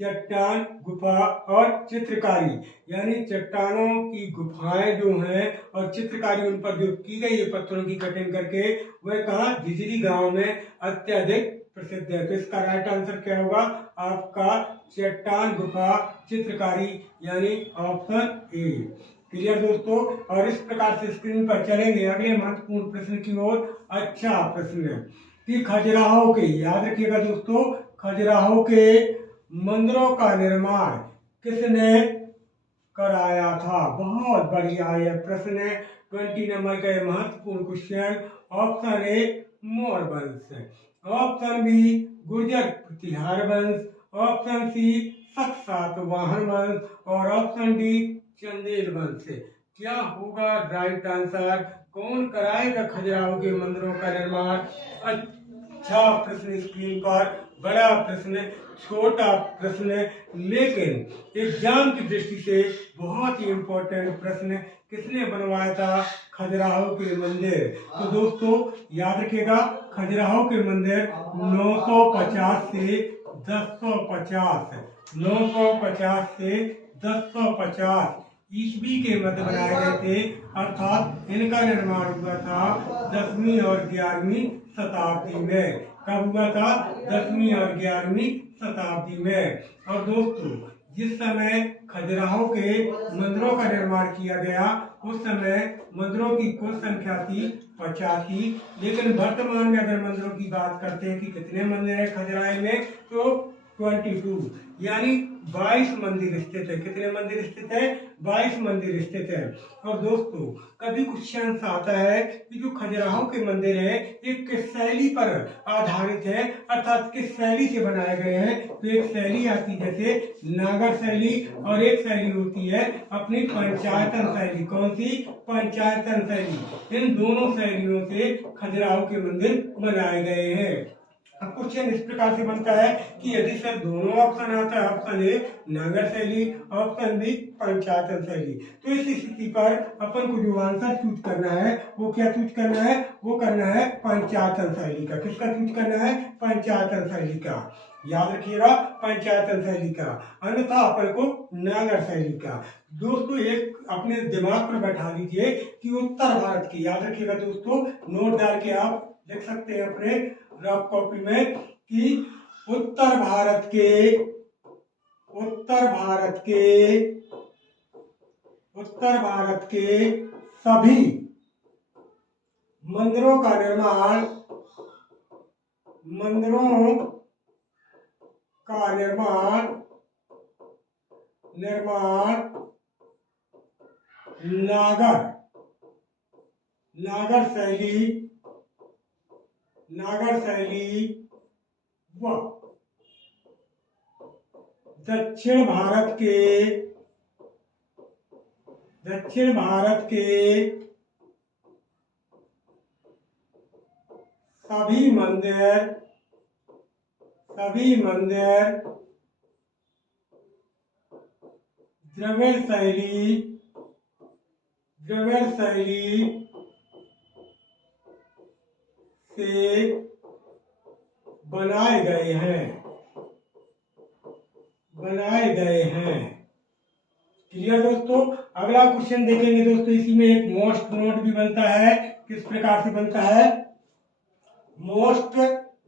चट्टान गुफा और चित्रकारी, यानी चट्टानों की गुफाएं जो हैं और चित्रकारी उन पर जो की गई है पत्थरों की कटिंग करके, वह कहाँ? झिझरी गांव में अत्यधिक प्रसिद्ध है। तो इसका राइट आंसर क्या होगा आपका? चट्टान गुफा चित्रकारी, यानी ऑप्शन ए। क्लियर दोस्तों? और इस प्रकार से स्क्रीन पर चलेंगे अगले महत्वपूर्ण प्रश्न की ओर। अच्छा प्रश्न है कि खजुराहो के, याद रखिएगा दोस्तों, खजुराहो के मंदिरों का निर्माण किसने कराया था? बहुत बढ़िया यह प्रश्न है। 20 नंबर का महत्वपूर्ण क्वेश्चन। ऑप्शन ए मौर्य वंश, ऑप्शन बी गुर्जर प्रतिहार वंश, ऑप्शन सी शक सातवाहन वंश, और ऑप्शन डी चंदेल वंश। क्या होगा राइट आंसर? कौन कराएगा खजुराहो के मंदिरों का निर्माण? अच्छा प्रश्न स्क्रीन पर, बड़ा प्रश्न, छोटा प्रश्न, लेकिन एग्जाम की दृष्टि से बहुत ही इम्पोर्टेंट प्रश्न। किसने बनवाया था खजुराहो के मंदिर? तो दोस्तों याद रखिएगा, खजुराहो के मंदिर 950 से 1050, 950 से 1050 ईस्वी के मध्य बनाए गए थे, अर्थात इनका निर्माण हुआ था 10वीं और 11वीं शताब्दी में। कब हुआ था? 10वीं और 11वीं शताब्दी में। और दोस्तों, जिस समय खजुराहो के मंदिरों का निर्माण किया गया उस समय मंदिरों की कुल संख्या थी 85, लेकिन वर्तमान में अगर मंदिरों की बात करते हैं कि कितने मंदिर हैं खजुराहो में, तो 22 यानी 22 मंदिर स्थित है। कितने मंदिर स्थित है? 22 मंदिर स्थित है। और दोस्तों, कभी क्वेश्चन आता है कि जो खजुराहो के मंदिर है ये किस शैली पर आधारित है, अर्थात किस शैली से बनाए गए हैं। तो एक शैली आती है जैसे नागर शैली, और एक शैली होती है अपनी पंचायतन शैली। कौन सी? पंचायतन शैली। इन दोनों शैलियों से खजुराहो के मंदिर बनाए गए हैं। अब क्वेश्चन इस प्रकार से बनता है कि यदि सर दोनों ऑप्शन आता है, ऑप्शन ए नागर शैली, ऑप्शन बी पंचायतन शैली, तो इस स्थिति पर अपन को जो आंसर चूज करना है वो क्या चूज करना है? वो करना है पंचायतन शैली का। किसका चूज करना है? पंचायतन शैली का। याद रखिएगा, पंचायतन शैली का, अन्यथा अपन को नागर शैली का। दोस्तों, एक अपने दिमाग पर बैठा लीजिए कि उत्तर भारत की, याद रखिएगा दोस्तों, नोट डाल के आप लिख सकते हैं अपने रफ कॉपी में कि उत्तर भारत के सभी मंदिरों का निर्माण नागर शैली व दक्षिण भारत के सभी मंदिर द्रविड़ शैली से बनाए गए हैं। क्लियर दोस्तों? अगला क्वेश्चन देखेंगे दोस्तों, इसी में एक मोस्ट नोट भी बनता है। किस प्रकार से बनता है? मोस्ट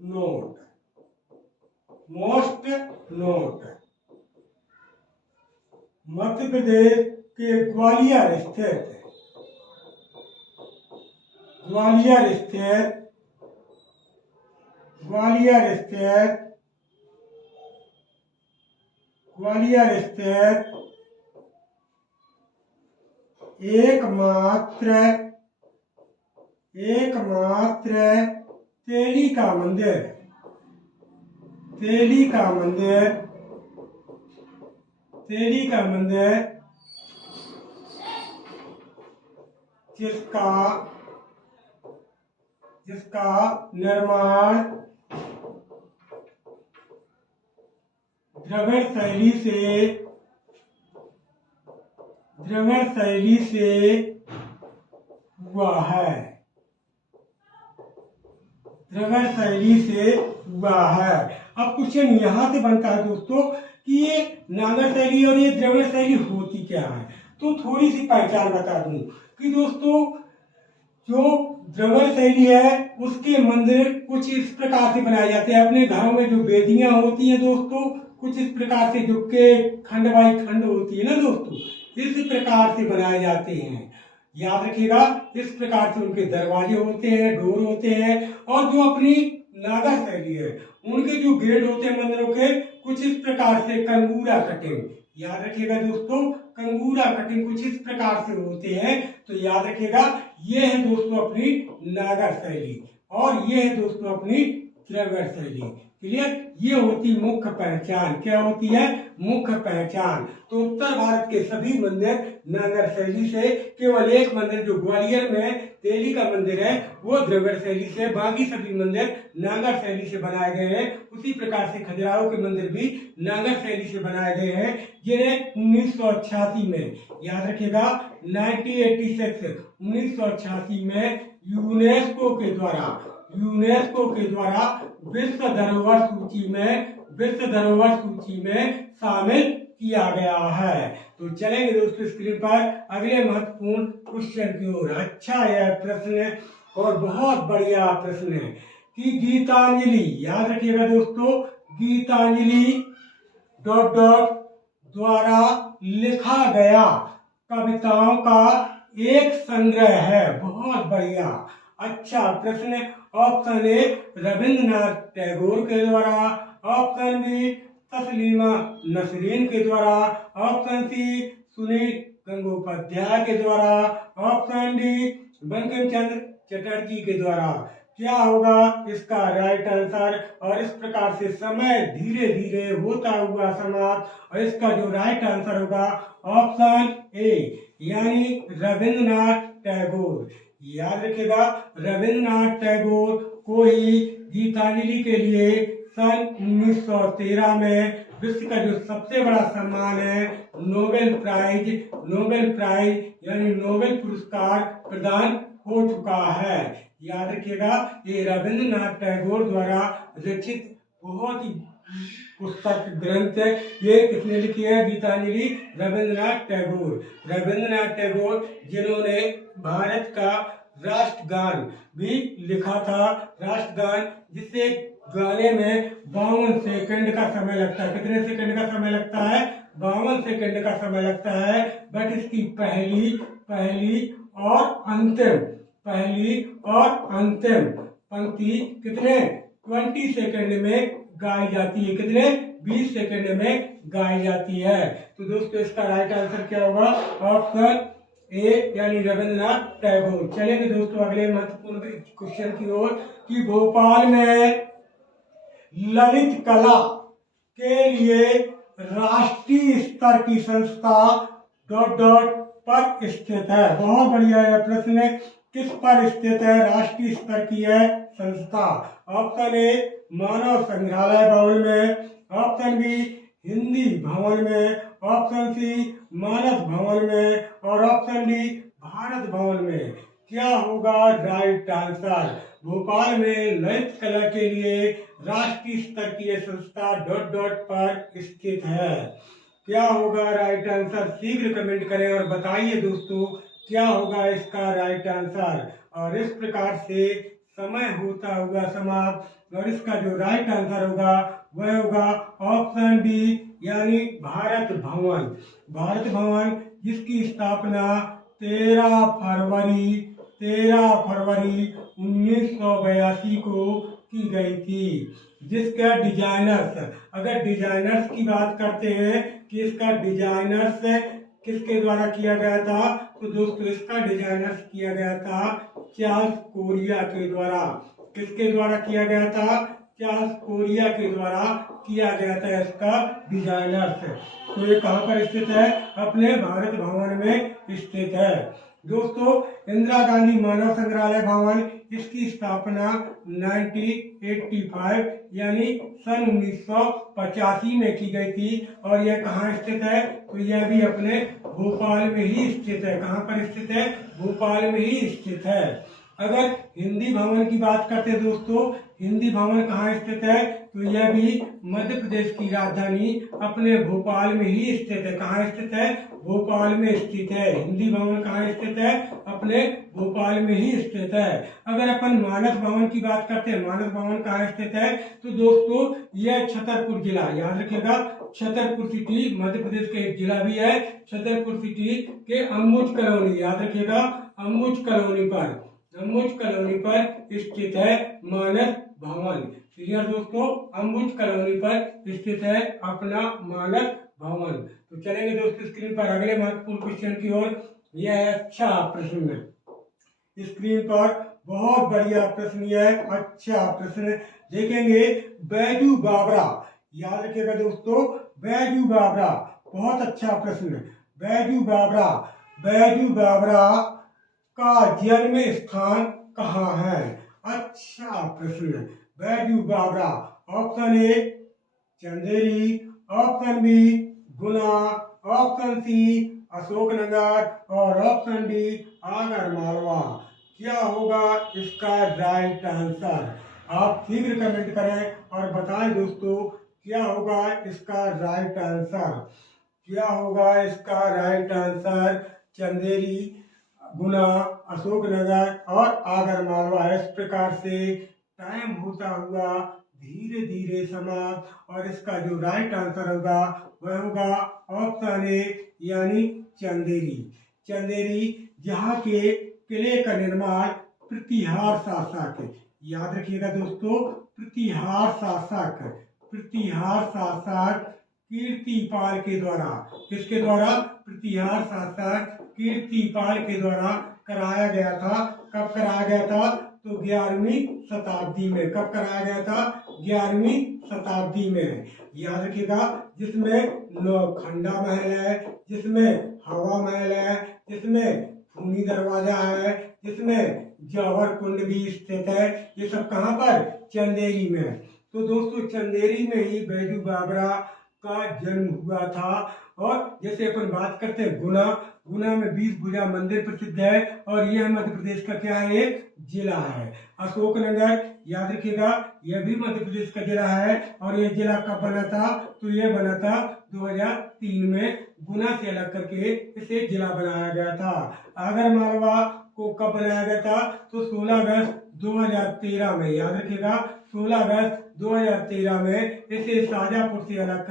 नोट मध्य प्रदेश के ग्वालियर स्थित एकमात्र तेली का मंदिर जिसका निर्माण द्रविड़ शैली से हुआ है। अब क्वेश्चन यहाँ से बनता है दोस्तों कि ये नागर शैली और ये द्रविड़ शैली होती क्या है। तो थोड़ी सी पहचान बता दूं कि दोस्तों, जो द्रविड़ शैली है उसके मंदिर कुछ इस प्रकार से बनाए जाते हैं। अपने घरों में जो वेदियां होती हैं दोस्तों, कुछ इस प्रकार से, जो के खंड बाई खंड होती है ना दोस्तों, इस प्रकार से बनाए जाते हैं। याद रखिएगा, इस प्रकार से उनके दरवाजे होते हैं, डोर होते हैं। और जो अपनी नागर शैली है उनके जो गेट होते हैं मंदिरों के, कुछ इस प्रकार से कंगूरा कटिंग। याद रखिएगा दोस्तों, कंगूरा कटिंग कुछ इस प्रकार से होते हैं। तो याद रखिएगा, ये है दोस्तों अपनी नागर शैली और ये है दोस्तों अपनी द्रविड़ शैली। क्लियर? ये होती मुख्य पहचान। क्या होती है? मुख्य पहचान। तो उत्तर भारत के सभी मंदिर नागर शैली से, केवल एक मंदिर जो ग्वालियर में तेली का मंदिर है वो द्रविड़ शैली से, बाकी सभी मंदिर नागर शैली से बनाए गए हैं। उसी प्रकार से खजुराहो के मंदिर भी नागर शैली से बनाए गए हैं, जिन्हें 1986 में, याद रखिएगा 1986 में यूनेस्को के द्वारा विश्व धरोहर सूची में विश्व धरोहर सूची में शामिल किया गया है। तो चलेंगे दोस्तों स्क्रीन पर अगले महत्वपूर्ण क्वेश्चन की ओर। अच्छा यह प्रश्न है और बहुत बढ़िया प्रश्न है कि गीतांजलि, याद रखिएगा दोस्तों, गीतांजलि डॉट डॉट द्वारा लिखा गया कविताओं का एक संग्रह है। बहुत बढ़िया, अच्छा प्रश्न है। ऑप्शन ए रविंद्रनाथ टैगोर के द्वारा, ऑप्शन बी तस्लीमा नसरीन के द्वारा, ऑप्शन सी सुनील गंगोपाध्याय के द्वारा, ऑप्शन डी बंकिम चंद्र चटर्जी के द्वारा। क्या होगा इसका राइट आंसर? और इस प्रकार से समय धीरे धीरे होता हुआ समाप्त, और इसका जो राइट आंसर होगा ऑप्शन ए यानी रविंद्रनाथ टैगोर। याद रखिएगा, रविंद्रनाथ टैगोर को ही गीतांजलि के लिए सन 1913 में विश्व का जो सबसे बड़ा सम्मान है नोबेल प्राइज यानी नोबेल पुरस्कार प्रदान हो चुका है। याद रखिएगा, ये रविंद्रनाथ टैगोर द्वारा रचित बहुत ही पुस्तक ग्रंथ है। ये किसने लिखी है? गीतांजलि रविंद्रनाथ टैगोर जिन्होंने भारत का राष्ट्रगान भी लिखा था। राष्ट्रगान जिसे गाने में 52 सेकंड का समय लगता है। कितने सेकंड का समय लगता है? 52 सेकंड का समय लगता है। बट इसकी पहली और अंतिम पंक्ति कितने 20 सेकंड में गाई जाती है। कितने 20 सेकंड में गाई जाती है। तो दोस्तों इसका राइट आंसर क्या होगा? ऑप्शन ए यानी रविंद्रनाथ टैगोर। चलेंगे दोस्तों अगले महत्वपूर्ण क्वेश्चन की ओर कि भोपाल में ललित कला के लिए राष्ट्रीय स्तर की संस्था डॉट डॉट पर स्थित है। बहुत बढ़िया यह प्रश्न है। किस पर स्थित है? राष्ट्रीय स्तर की है संस्था। ऑप्शन ए मानव संग्रहालय भवन में, ऑप्शन बी हिंदी भवन में, ऑप्शन सी मानस भवन में, और ऑप्शन डी भारत भवन में। क्या होगा राइट आंसर? भोपाल में ललित कला के लिए राष्ट्रीय स्तर की यह संस्था डॉट डॉट पर स्थित है। क्या होगा राइट आंसर? शीघ्र कमेंट करें और बताइए दोस्तों क्या होगा इसका राइट आंसर। और इस प्रकार से समय होता हुआ समाप्त, और इसका जो राइट आंसर होगा वह होगा ऑप्शन बी यानी भारत भवन जिसकी स्थापना 13 फरवरी 1982 को की गई थी। जिसका डिजाइनर्स, अगर डिजाइनर्स की बात करते हैं कि इसका डिजाइनर्स किसके द्वारा किया गया था, तो दोस्तों इसका डिजाइनर्स किया गया था चार्ल्स कोरिया के द्वारा। किसके द्वारा किया गया था? चार्ल्स कोरिया के द्वारा किया गया था इसका डिजाइनर्स। तो ये कहाँ पर स्थित है? अपने भारत भवन में स्थित है। दोस्तों इंदिरा गांधी मानव संग्रहालय भवन, इसकी स्थापना 1985 यानी सन 1985 में की गई थी। और यह कहाँ स्थित है? तो यह भी अपने भोपाल में ही स्थित है। कहाँ पर स्थित है? भोपाल में ही स्थित है। अगर हिंदी भवन की बात करते हैं दोस्तों, हिंदी भवन कहाँ स्थित है? तो यह भी मध्य प्रदेश की राजधानी अपने भोपाल में ही स्थित है। कहाँ स्थित है? भोपाल में स्थित है। हिंदी भवन कहाँ स्थित है? अपने भोपाल में ही स्थित है। अगर अपन मानस भवन की बात करते हैं, मानस भवन कहाँ स्थित है? तो दोस्तों यह छतरपुर जिला, याद रखिएगा, छतरपुर सिटी मध्य प्रदेश का एक जिला भी है। छतरपुर सिटी के अम्बुज कॉलोनी, याद रखिएगा, अम्बुज कॉलोनी पर स्थित है मानस भवन। क्लियर दोस्तों? अम्बुज कॉलोनी पर स्थित है अपना मानस भवन। तो चलेंगे दोस्तों स्क्रीन पर अगले महत्वपूर्ण क्वेश्चन की ओर। यह है अच्छा प्रश्न है स्क्रीन पर, बहुत बढ़िया प्रश्न है, अच्छा प्रश्न देखेंगे। बैजू बावरा, याद रखिएगा दोस्तों, बैजू बावरा बहुत अच्छा प्रश्न है। बैजू बावरा का जन्म स्थान कहाँ है? अच्छा प्रश्न है। Baiju Bawra, option A Chanderi, option B Guna, option C Ashoknagar और ऑप्शन डी आगर मालवा। क्या होगा इसका राइट आंसर? आप शीघ्र कमेंट करें और बताएं दोस्तों क्या होगा इसका राइट आंसर? क्या होगा इसका राइट आंसर? चंदेरी, गुना, अशोकनगर और आगरमालवा। इस प्रकार से टाइम होता हुआ धीरे धीरे समाप्त, और इसका जो राइट आंसर होगा वह होगा ऑप्शन ए यानी चंदेरी। चंदेरी जहाँ के किले का निर्माण प्रतिहार शासक, याद रखिएगा दोस्तों, प्रतिहार शासक कीर्तिपाल के द्वारा, किसके द्वारा? प्रतिहार शासक कीर्तिपाल के द्वारा कराया गया था। कब कराया गया था? तो 11वीं शताब्दी में। कब कराया गया था? 11वीं शताब्दी में। याद रखिएगा, जिसमें खंडा महल है, जिसमें हवा महल है, जिसमें खूनी दरवाजा है, जिसमें जौहर कुंड भी स्थित है। ये सब कहाँ पर? चंदेरी में। तो दोस्तों चंदेरी में ही बैजू बावरा का जन्म हुआ था। और जैसे अपन बात करते हैं गुना, गुना में 20 भुजा मंदिर प्रसिद्ध है, और यह मध्य प्रदेश का क्या है? एक जिला है। अशोकनगर, याद रखिएगा, यह भी मध्य प्रदेश का जिला है। और यह जिला कब बना था? तो यह बना था 2003 में। गुना से अलग करके इसे जिला बनाया गया था। आगरमालवा को कब बनाया गया था? तो 16 अगस्त 2013 में। याद रखिएगा, 16 अगस्त 2013 में इसे शाजापुर से अलग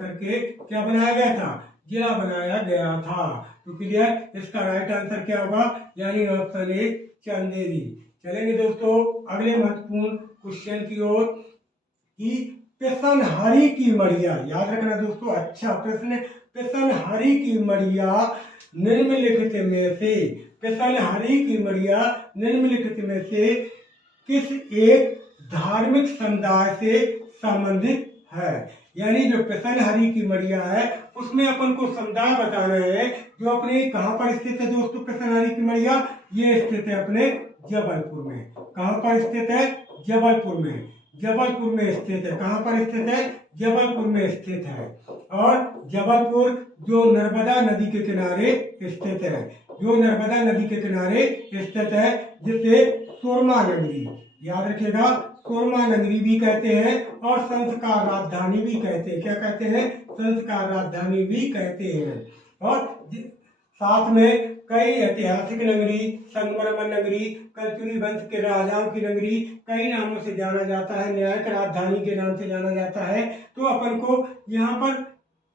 करके क्या बनाया गया था? जिला बनाया गया था। तो क्लियर, इसका राइट आंसर क्या होगा? यानी ऑप्शन ए चंदेरी। चलेंगे दोस्तों अगले महत्वपूर्ण क्वेश्चन की ओर, कि पिसनहरी की मड़िया, याद रखना दोस्तों, अच्छा प्रश्न। पिसनहरी की मड़िया निम्नलिखित में से, पिसनहरी की मड़िया निम्नलिखित में से किस एक धार्मिक समुदाय से संबंधित है? यानी जो पिसनहरी की मड़िया है उसमें अपन को समुदाय बताना है, जो अपने कहाँ पर स्थित है दोस्तों? पिसनहरी की मड़िया ये स्थित है अपने जबलपुर में। कहाँ पर स्थित है? जबलपुर में। जबलपुर में स्थित है। कहाँ पर स्थित है? जबलपुर में स्थित है। और जबलपुर जो नर्मदा नदी के किनारे स्थित है, जो नर्मदा नदी के किनारे स्थित है, जिसे सुरमा नगरी, याद रखिएगा, सुरमा नगरी भी कहते हैं और संस्कार राजधानी भी कहते हैं। क्या कहते हैं? संस्कार राजधानी भी कहते हैं। और साथ में कई ऐतिहासिक नगरी, संगमरमर नगरी, कल्चुरी वंश के राजाओं की नगरी, कई नामों से जाना जाता है, न्यायिक राजधानी के नाम से जाना जाता है। तो अपन को यहाँ पर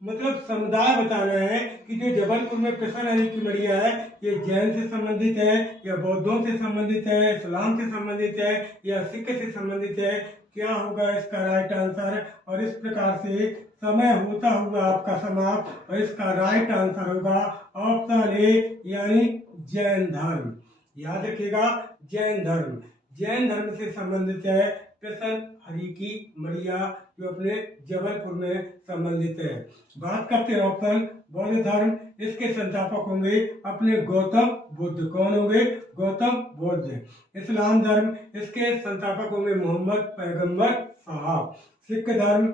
मतलब समुदाय बताना है कि जो जबलपुर में पिसनहरी की मड़िया है, ये जैन से संबंधित है, या बौद्धों से संबंधित है, इस्लाम से संबंधित है, या सिख से संबंधित है। क्या होगा इसका राइट आंसर? और इस प्रकार से समय होता हुआ आपका समाप्त, और इसका राइट आंसर होगा ऑप्शन ए यानी जैन धर्म। याद रखिएगा, जैन धर्म, जैन धर्म से संबंधित है पिसनहरी की मड़िया, जो अपने जबलपुर में संबंधित है। बात करते हैं ऑप्शन बौद्ध धर्म, इसके संस्थापक होंगे अपने गौतम बुद्ध। कौन होंगे? गौतम बुद्ध। इस्लाम धर्म, इसके संस्थापक होंगे मोहम्मद पैगंबर साहब। सिख धर्म,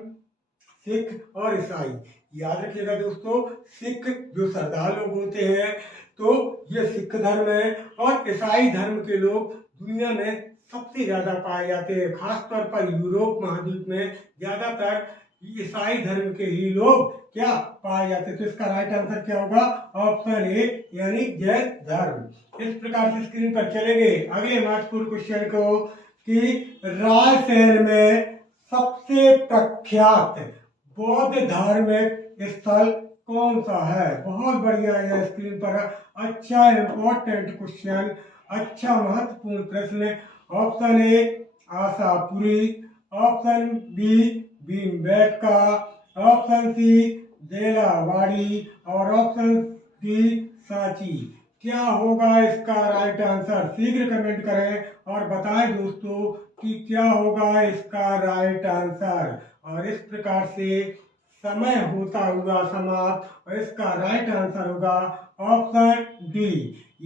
सिख और ईसाई, याद रखिएगा दोस्तों, सिख जो सरदार लोग होते हैं तो ये सिख धर्म है, और ईसाई धर्म के लोग दुनिया में सबसे ज्यादा पाए जाते हैं। खासतौर पर यूरोप महाद्वीप में ज्यादातर ईसाई धर्म के ही लोग क्या पाए जाते हैं। तो इसका राइट आंसर क्या होगा? ऑप्शन ए यानी जैन धर्म। इस प्रकार से स्क्रीन पर चलेंगे अगले महत्वपूर्ण क्वेश्चन को, कि रायसेन में सबसे प्रख्यात बौद्ध धार्मिक स्थल कौन सा है? बहुत बढ़िया है स्क्रीन पर। अच्छा इंपॉर्टेंट क्वेश्चन, अच्छा महत्वपूर्ण प्रश्न। Option A Ashapuri, option B Bhimbetka, option C Delawadi, और ऑप्शन डी सांची। क्या होगा इसका राइट आंसर? शीघ्र कमेंट करें और बताएं दोस्तों कि क्या होगा इसका राइट आंसर। और इस प्रकार से समय होता हुआ समाप्त, और इसका राइट आंसर होगा ऑप्शन डी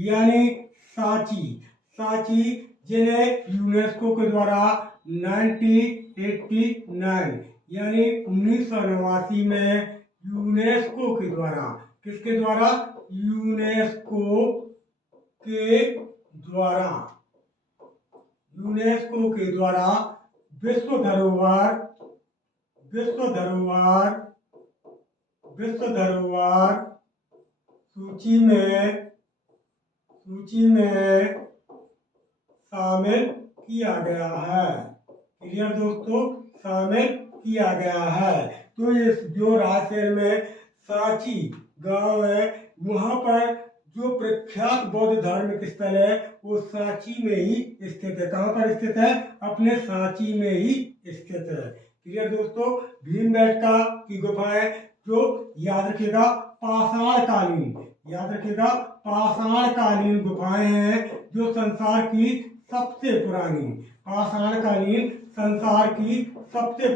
यानी सांची। सांची, जिन्हें यूनेस्को के द्वारा 1989 यानी 1989 में यूनेस्को के द्वारा, किसके द्वारा? यूनेस्को के द्वारा, यूनेस्को के द्वारा विश्व धरोहर विश्व धरोहर सूची में शामिल किया गया है। क्लियर दोस्तों, शामिल किया गया है। तो ये जो रायसेन में सांची गांव है, वहां पर जो प्रख्यात बौद्ध धार्मिक स्थल है वो सांची में ही स्थित है। कहाँ पर स्थित है? अपने सांची में ही स्थित है। क्लियर दोस्तों, भीमबेटका की गुफाएं जो याद रखिएगा पाषाणकालीन गुफाएं हैं, जो संसार की सबसे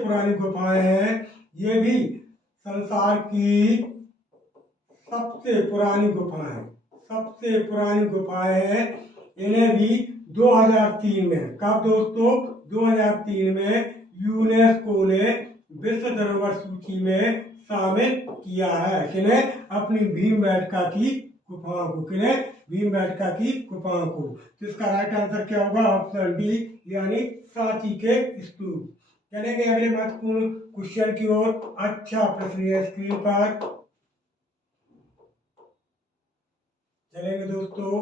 पुरानी गुफाएं हैं। ये भी संसार की सबसे पुरानी गुफाएं हैं। इन्हें भी 2003 में, कब दोस्तों? 2003 में यूनेस्को ने विश्व धरोहर सूची में शामिल किया है। किन्हें? अपनी भीमबेटका की गुफाओं को। किन्हें? भीमबेटका की गुफाओं को। तो इसका राइट आंसर क्या होगा? ऑप्शन डी, यानी सांची के स्तूप। चलेंगे अगले महत्वपूर्ण क्वेश्चन की ओर। अच्छा प्रश्न है स्क्रीन पर। चलेंगे दोस्तों,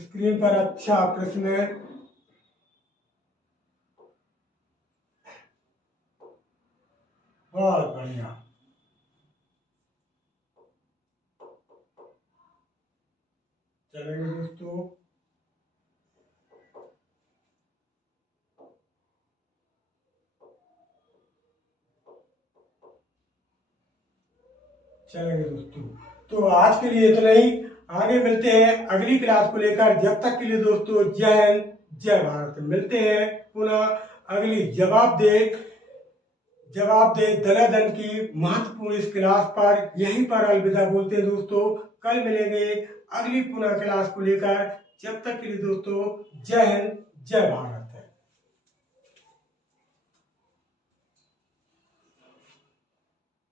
स्क्रीन पर अच्छा प्रश्न है। बहुत बढ़िया। चलेंगे दोस्तों, तो आज के लिए इतना ही। आगे मिलते हैं अगली क्लास को लेकर। जब तक के लिए दोस्तों, जय हिंद, जय भारत। मिलते हैं पुनः अगली जवाब दे धनाधन की महत्वपूर्ण इस क्लास पर। यहीं पर अलविदा बोलते हैं दोस्तों। कल मिलेंगे अगली पुनः क्लास को लेकर। जब तक के लिए दोस्तों, जय हिंद, जय भारत।